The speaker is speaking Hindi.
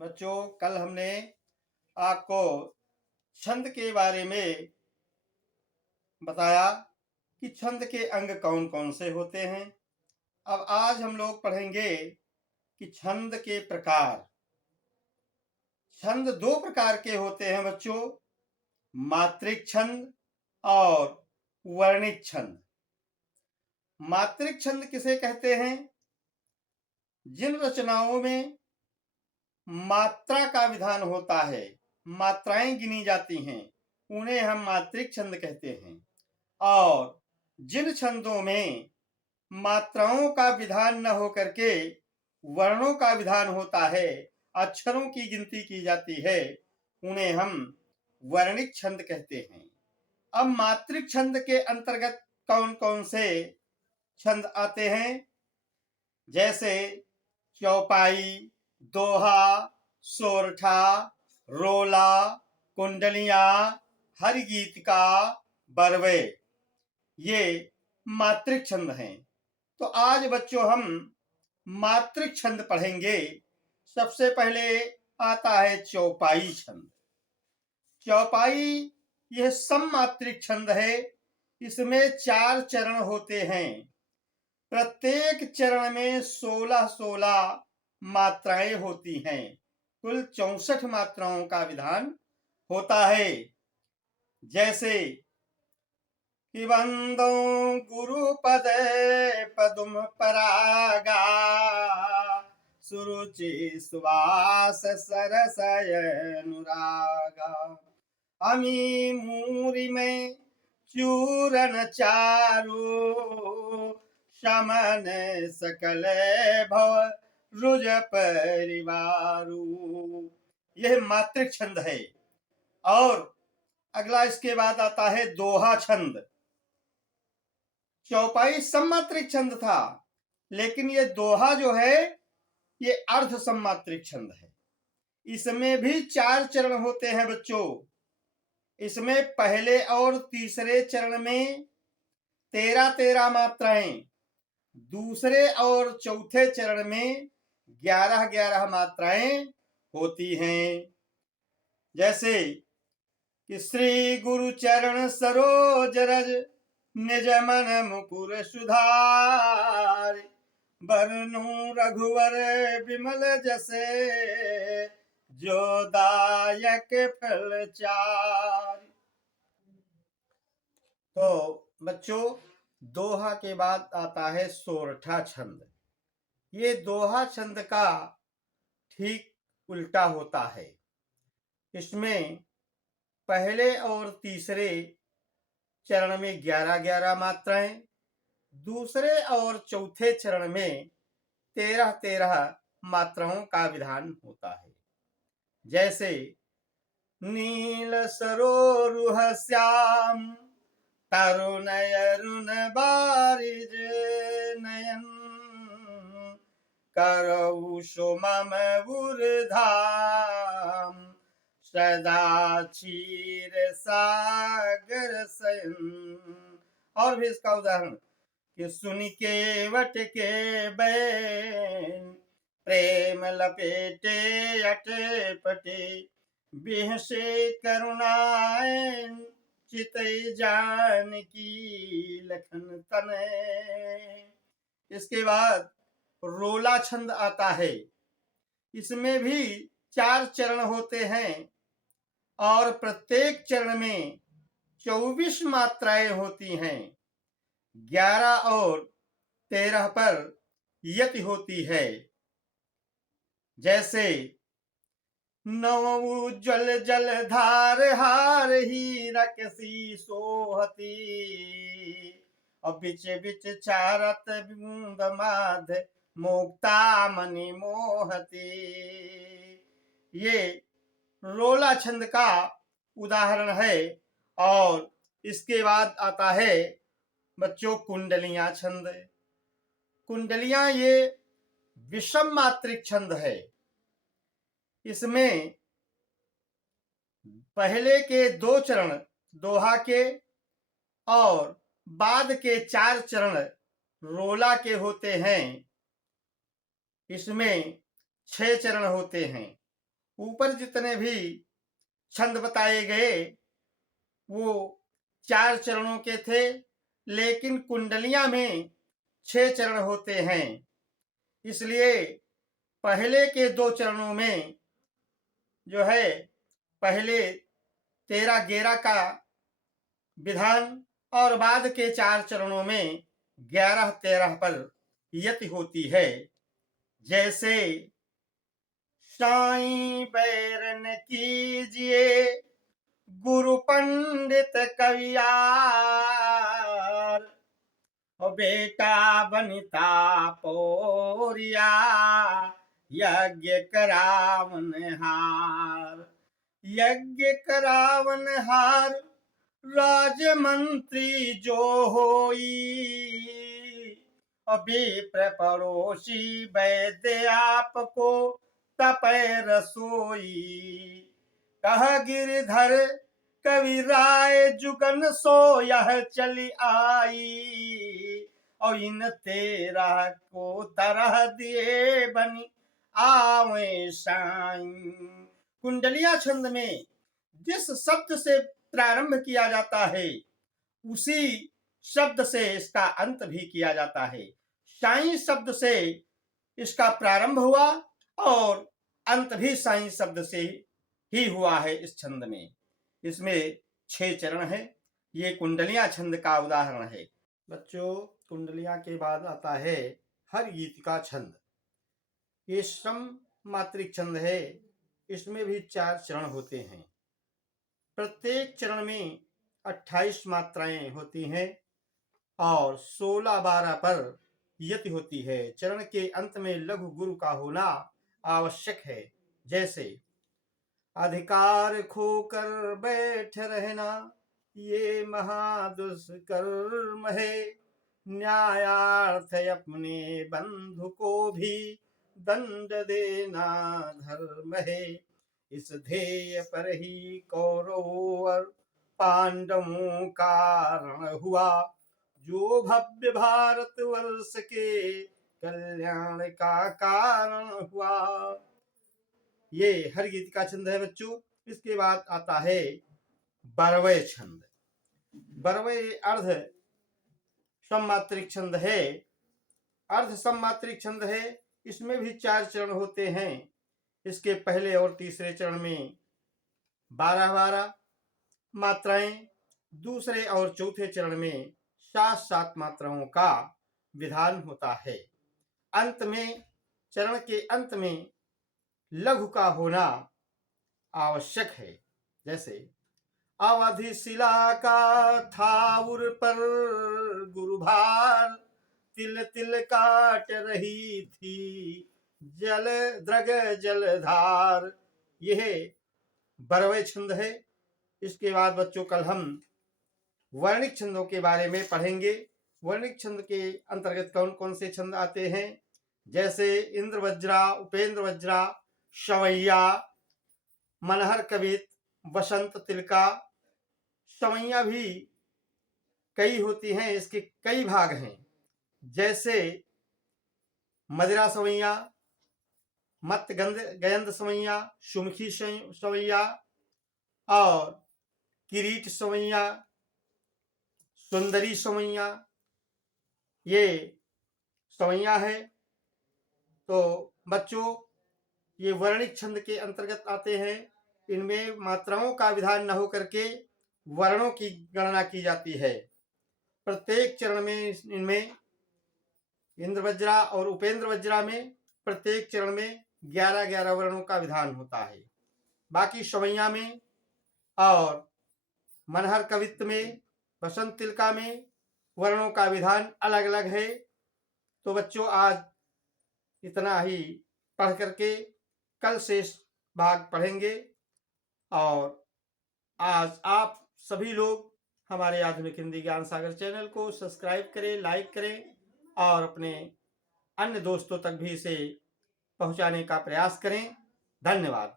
बच्चों, कल हमने आपको छंद के बारे में बताया कि छंद के अंग कौन कौन से होते हैं। अब आज हम लोग पढ़ेंगे कि छंद के प्रकार। छंद दो प्रकार के होते हैं बच्चों, मात्रिक छंद और वर्णिक छंद। मात्रिक छंद किसे कहते हैं? जिन रचनाओं में मात्रा का विधान होता है, मात्राएं गिनी जाती हैं, उन्हें हम मात्रिक छंद कहते हैं। और जिन छंदों में मात्राओं का विधान न होकर के वर्णों का विधान होता है, अक्षरों की गिनती की जाती है, उन्हें हम वर्णिक छंद कहते हैं। अब मात्रिक छंद के अंतर्गत कौन कौन से छंद आते हैं? जैसे चौपाई, दोहा, सोरठा, रोला, कुंडलियां, हरिगीतिका, बरवे, ये मात्रिक छंद हैं। तो आज बच्चों हम मात्रिक छंद पढ़ेंगे। सबसे पहले आता है चौपाई छंद। चौपाई यह सममात्रिक छंद है। इसमें 4 चरण होते हैं। प्रत्येक चरण में 16-16 मात्राएं होती हैं। कुल 64 मात्राओं का विधान होता है। जैसे कि वंदो गुरुपद पदुम परागा, सुरुचि सुवास सरसय अनुरागा, अमी मूरी में चूरन चारु, शमन सकल भव रुज परिवारु। यह मात्रिक छंद है। और अगला इसके बाद आता है दोहा छंद। चौपाई सममात्रिक छंद था, लेकिन ये दोहा जो है ये अर्ध सममात्रिक छंद है। इसमें भी 4 चरण होते हैं बच्चों। इसमें पहले और तीसरे चरण में 13-13 मात्राएं, दूसरे और चौथे चरण में 11-11 मात्राएं होती हैं। जैसे कि श्री गुरु चरण सरोज रज, निज मन मुकुर सुधार, बरनु रघुवर विमल जसे, जो दायक फल चार। तो बच्चों, दोहा के बाद आता है सोरठा छंद। ये दोहा छंद का ठीक उल्टा होता है। इसमें पहले और तीसरे चरण में 11-11 मात्राएं, दूसरे और चौथे चरण में 13-13 मात्राओं का विधान होता है। जैसे नील सरोरुह श्याम, तरुण अरुण बारिज नयन, करऊ सुमम धाम, सदा क्षीर सागर शयन। और भी इसका उदाहरण कि सुन के वट के बैन, प्रेम लपेटे अटे पटे, बिहसे करुणाएं, चितई जान की लखन तने। इसके बाद रोला छंद आता है। इसमें भी 4 चरण होते हैं और प्रत्येक चरण में 24 मात्राएं होती हैं। 11 और 13 पर यति होती है। जैसे नव उज्ज्वल जलधार हार हीरक सी सोहती, और बिच बिच चारत बूंद माध, मुक्ता मणि मोहती। ये रोला छंद का उदाहरण है। और इसके बाद आता है बच्चों कुंडलियां छंद। कुंडलियां ये विषम मात्रिक छंद है। इसमें पहले के 2 चरण दोहा के और बाद के 4 चरण रोला के होते हैं। इसमें 6 चरण होते हैं। ऊपर जितने भी छंद बताए गए वो 4 चरणों के थे, लेकिन कुंडलियां में 6 चरण होते हैं। इसलिए पहले के 2 चरणों में जो है पहले 13-11 का विधान और बाद के 4 चरणों में 11-13 पर यति होती है। जैसे साईं बैरन कीजिए गुरु पंडित कवियार, और बेटा बनिता पोरिया यज्ञ करावन हार। यज्ञ करावन हार राजमंत्री जो होई, अभी प्रपड़ोसी वैद्य आपको तपय रसोई। कह गिरधर कवि राय जुगन सो यह चली आई, और इन 13 को तरह दिए बनी आवे साईं। कुंडलिया छंद में जिस शब्द से प्रारंभ किया जाता है उसी शब्द से इसका अंत भी किया जाता है। साईं शब्द से इसका प्रारंभ हुआ और अंत भी साईं शब्द से ही हुआ है इस छंद में। इसमें 6 चरण है। ये कुंडलिया छंद का उदाहरण है। बच्चों, कुंडलिया के बाद आता है हर गीत का छंद। ये सम मात्रिक छंद है। इसमें भी 4 चरण होते हैं। प्रत्येक चरण में 28 मात्राएं होती हैं और 16-12 पर यति होती है। चरण के अंत में लघु गुरु का होना आवश्यक है। जैसे अधिकार खोकर बैठ रहना ये महादुष्कर्म है, न्यायार्थ अपने बंधु को भी दंड देना धर्म है। इस ध्येय पर ही कौरवों और पांडवों का रण हुआ, जो भव्य भारतवर्ष के कल्याण का कारण हुआ। ये हर गीत का छंद है बच्चों। इसके बाद आता है बरवय छंद। बरवय अर्ध सममात्रिक छंद है। अर्ध सममात्रिक छंद है। इसमें भी 4 चरण होते हैं। इसके पहले और तीसरे चरण में 12-12 मात्राएं, दूसरे और चौथे चरण में 7-7 मात्राओं का विधान होता है। अंत में, चरण के अंत में लघु का होना आवश्यक है। जैसे अवधि शिला का था उर पर गुरुभार, तिल तिल काट रही थी जल द्रग जलधार। यह बरवय छंद है। इसके बाद बच्चों कल हम वर्णिक छंदों के बारे में पढ़ेंगे। वर्णिक छंद के अंतर्गत कौन कौन से छंद आते हैं, जैसे इंद्र वज्रा, उपेंद्र वज्रा, सवैया, मनहर कवित, बसंत तिलका। सवैया भी कई होती हैं। इसके कई भाग हैं। जैसे मदिरा सवैया, मत गयंद सवैया, सुमुखी सवैया और किरीट सवैया, सुंदरी सवैया, ये सवैया है। तो बच्चों, ये वर्णिक छंद के अंतर्गत आते हैं। इनमें मात्राओं का विधान न होकर के वर्णों की गणना की जाती है। प्रत्येक चरण में इनमें इंद्र वज्रा और उपेंद्र वज्रा में प्रत्येक चरण में 11-11 वर्णों का विधान होता है। बाकी सवैया में और मनहर कवित्त में, बसंत तिलका में वर्णों का विधान अलग अलग है। तो बच्चों, आज इतना ही पढ़ करके कल शेष भाग पढ़ेंगे। और आज आप सभी लोग हमारे आधुनिक हिंदी ज्ञान सागर चैनल को सब्सक्राइब करें, लाइक करें और अपने अन्य दोस्तों तक भी इसे पहुंचाने का प्रयास करें। धन्यवाद।